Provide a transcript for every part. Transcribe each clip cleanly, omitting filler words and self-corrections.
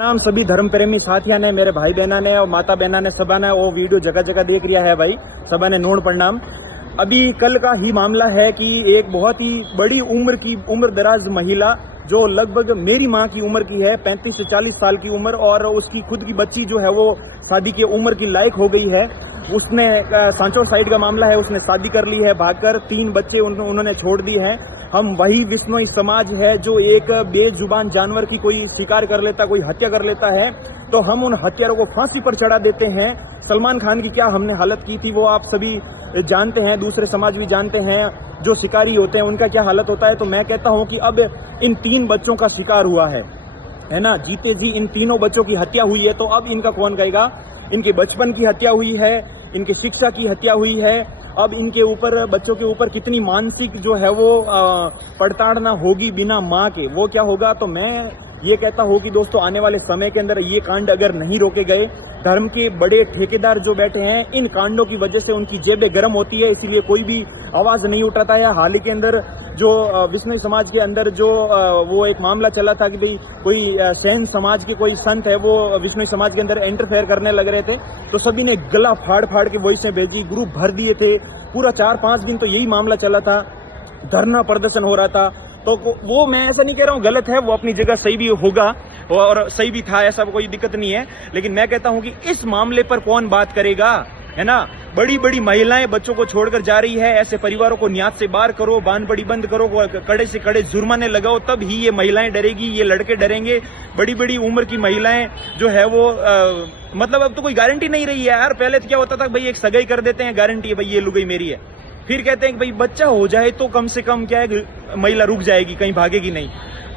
नाम सभी धर्म प्रेमी साथियों ने, मेरे भाई बहना ने और माता बहना ने, सबा ने वो वीडियो जगह जगह देख रिया है भाई, सबा ने नोड़ प्रणाम। अभी कल का ही मामला है कि एक बहुत ही बड़ी उम्र दराज महिला जो लगभग मेरी माँ की उम्र की है, 35 से 40 साल की उम्र, और उसकी खुद की बच्ची जो है वो शादी की उम्र की लायक हो गई है। उसने सांचौर साइड का मामला है, उसने शादी कर ली है भागकर, 3 बच्चे उन्होंने छोड़ दिए हैं। हम वही विश्नोई समाज है जो एक बेजुबान जानवर की कोई शिकार कर लेता, कोई हत्या कर लेता है, तो हम उन हत्यारों को फांसी पर चढ़ा देते हैं। सलमान खान की क्या हमने हालत की थी वो आप सभी जानते हैं, दूसरे समाज भी जानते हैं। जो शिकारी होते हैं उनका क्या हालत होता है। तो मैं कहता हूं कि अब इन 3 बच्चों का शिकार हुआ है ना, जीते जी इन तीनों बच्चों की हत्या हुई है, तो अब इनका कौन कहेगा। इनके बचपन की हत्या हुई है, इनकी शिक्षा की हत्या हुई है। अब इनके ऊपर, बच्चों के ऊपर कितनी मानसिक जो है वो पड़ताड़ना होगी बिना माँ के, वो क्या होगा। तो मैं ये कहता हूँ कि दोस्तों आने वाले समय के अंदर ये कांड अगर नहीं रोके गए, धर्म के बड़े ठेकेदार जो बैठे हैं, इन कांडों की वजह से उनकी जेबें गर्म होती है, इसीलिए कोई भी आवाज नहीं उठाता है। हाल ही के अंदर जो विश्नोई समाज के अंदर जो वो एक मामला चला था कि भाई कोई सैन समाज के कोई संत है वो विश्नोई समाज के अंदर इंटरफेयर करने लग रहे थे, तो सभी ने गला फाड़ फाड़ के वॉइसें भेजी, ग्रुप भर दिए थे। पूरा 4-5 दिन तो यही मामला चला था, धरना प्रदर्शन हो रहा था। तो वो मैं ऐसा नहीं कह रहा हूँ गलत है, वो अपनी जगह सही भी होगा और सही भी था, ऐसा कोई दिक्कत नहीं है। लेकिन मैं कहता हूँ कि इस मामले पर कौन बात करेगा, है ना। बड़ी बड़ी महिलाएं बच्चों को छोड़कर जा रही है, ऐसे परिवारों को न्यात से बाहर करो, बान बड़ी बंद करो, कड़े से कड़े जुर्माने लगाओ, तब ही ये महिलाएं डरेगी, ये लड़के डरेंगे। बड़ी बड़ी उम्र की महिलाएं जो है वो मतलब अब तो कोई गारंटी नहीं रही है यार। पहले तो क्या होता था, भाई एक सगाई कर देते हैं, गारंटी है भाई ये लुगाई मेरी है, फिर कहते हैं कि भाई बच्चा हो जाए तो कम से कम क्या है, महिला रुक जाएगी, कहीं भागेगी नहीं।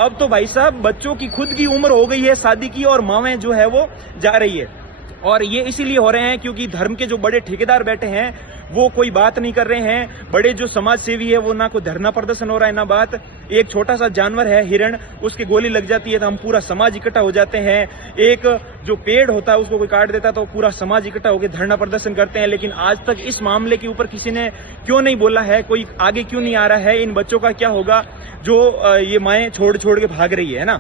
अब तो भाई साहब बच्चों की खुद की उम्र हो गई है शादी की, और मावें जो है वो जा रही है। और ये इसीलिए हो रहे हैं क्योंकि धर्म के जो बड़े ठेकेदार बैठे हैं वो कोई बात नहीं कर रहे हैं। बड़े जो समाज सेवी है वो ना कोई धरना प्रदर्शन हो रहा है ना बात। एक छोटा सा जानवर है हिरण, उसकी गोली लग जाती है तो हम पूरा समाज इकट्ठा हो जाते हैं। एक जो पेड़ होता है उसको कोई काट देता है तो पूरा समाज इकट्ठा होकर धरना प्रदर्शन करते हैं। लेकिन आज तक इस मामले के ऊपर किसी ने क्यों नहीं बोला है, कोई आगे क्यों नहीं आ रहा है। इन बच्चों का क्या होगा जो ये माएं छोड़ छोड़ के भाग रही है ना।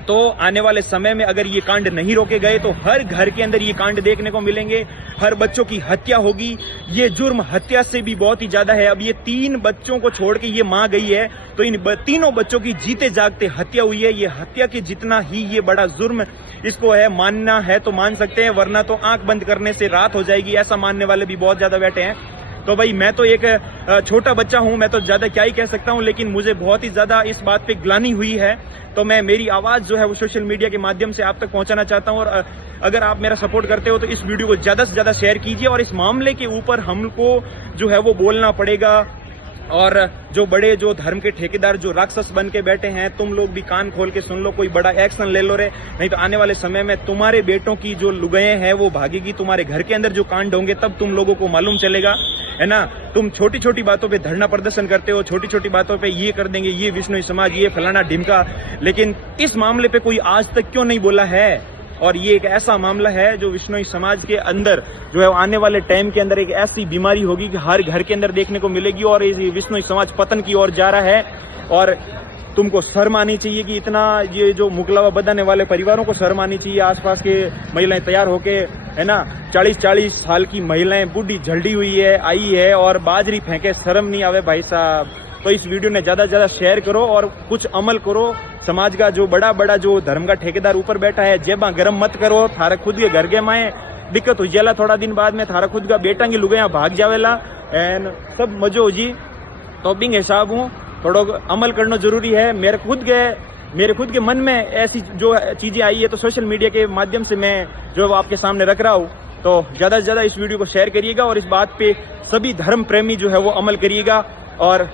तो आने वाले समय में अगर ये कांड नहीं रोके गए तो हर घर के अंदर ये कांड देखने को मिलेंगे, हर बच्चों की हत्या होगी। ये जुर्म हत्या से भी बहुत ही ज्यादा है। अब ये 3 बच्चों को छोड़ के ये मां गई है, तो इन तीनों बच्चों की जीते जागते हत्या हुई है। ये हत्या के जितना ही ये बड़ा जुर्म इसको है, मानना है तो मान सकते हैं, वरना तो आंख बंद करने से रात हो जाएगी, ऐसा मानने वाले भी बहुत ज्यादा बैठे हैं। तो भाई मैं तो एक छोटा बच्चा हूं, मैं तो ज्यादा क्या ही कह सकता हूं, लेकिन मुझे बहुत ही ज्यादा इस बात पे ग्लानि हुई है। तो मैं मेरी आवाज जो है वो सोशल मीडिया के माध्यम से आप तक पहुंचाना चाहता हूं। और अगर आप मेरा सपोर्ट करते हो तो इस वीडियो को ज्यादा से ज्यादा शेयर कीजिए, और इस मामले के ऊपर हमको जो है वो बोलना पड़ेगा। और जो बड़े जो धर्म के ठेकेदार जो राक्षस बन के बैठे हैं, तुम लोग भी कान खोल के सुन लो, कोई बड़ा एक्शन ले लो रे, नहीं तो आने वाले समय में तुम्हारे बेटों की जो लुगाएं हैं वो भागेगी। तुम्हारे घर के अंदर जो कांड होंगे तब तुम लोगों को मालूम चलेगा, है ना। तुम छोटी छोटी बातों पे धरना प्रदर्शन करते हो, छोटी छोटी बातों पे ये कर देंगे, ये विश्नोई समाज, ये फलाना ढिमका, लेकिन इस मामले पे कोई आज तक क्यों नहीं बोला है। और ये एक ऐसा मामला है जो विश्नोई समाज के अंदर जो है आने वाले टाइम के अंदर एक ऐसी बीमारी होगी कि हर घर के अंदर देखने को मिलेगी, और ये विश्नोई समाज पतन की ओर जा रहा है। और तुमको शर्म आनी चाहिए कि इतना ये जो मुकलावा बदलने वाले परिवारों को शर्म आनी चाहिए। आसपास के महिलाएं तैयार होके, है ना, 40-40 साल की महिलाएं बूढ़ी झल्डी हुई है, आई है, और बाजरी फेंके, शर्म नहीं आवे भाई साहब। तो इस वीडियो ने ज्यादा से ज्यादा शेयर करो और कुछ अमल करो। समाज का जो बड़ा जो धर्म का ठेकेदार ऊपर बैठा है, जेबा गरम मत करो। थारा खुद के घर के माए दिक्कत हो जाला, थोड़ा दिन बाद में थारा खुद का बेटा की लुगाया भाग जावेला एंड सब मजो हो जी। तो बिंग हिसाब हूँ थोड़ा अमल करना जरूरी है। मेरे खुद के मन में ऐसी जो चीजें आई है तो सोशल मीडिया के माध्यम से मैं जो आपके सामने रख रहा हूँ। तो ज्यादा से ज्यादा इस वीडियो को शेयर करिएगा और इस बात पे सभी धर्म प्रेमी जो है वो अमल करिएगा। और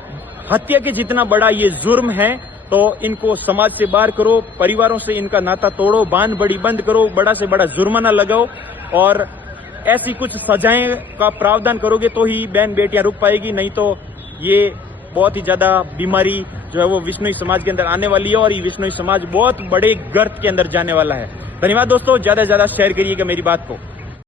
हत्या के जितना बड़ा ये जुर्म है तो इनको समाज से बाहर करो, परिवारों से इनका नाता तोड़ो, बांध बड़ी बंद करो, बड़ा से बड़ा जुर्माना लगाओ, और ऐसी कुछ सजाएं का प्रावधान करोगे तो ही बहन बेटियां रुक पाएगी, नहीं तो ये बहुत ही ज्यादा बीमारी जो है वो विश्नोई समाज के अंदर आने वाली है, और ये विश्नोई समाज बहुत बड़े गर्त के अंदर जाने वाला है। धन्यवाद दोस्तों, ज्यादा से ज्यादा शेयर करिएगा मेरी बात को।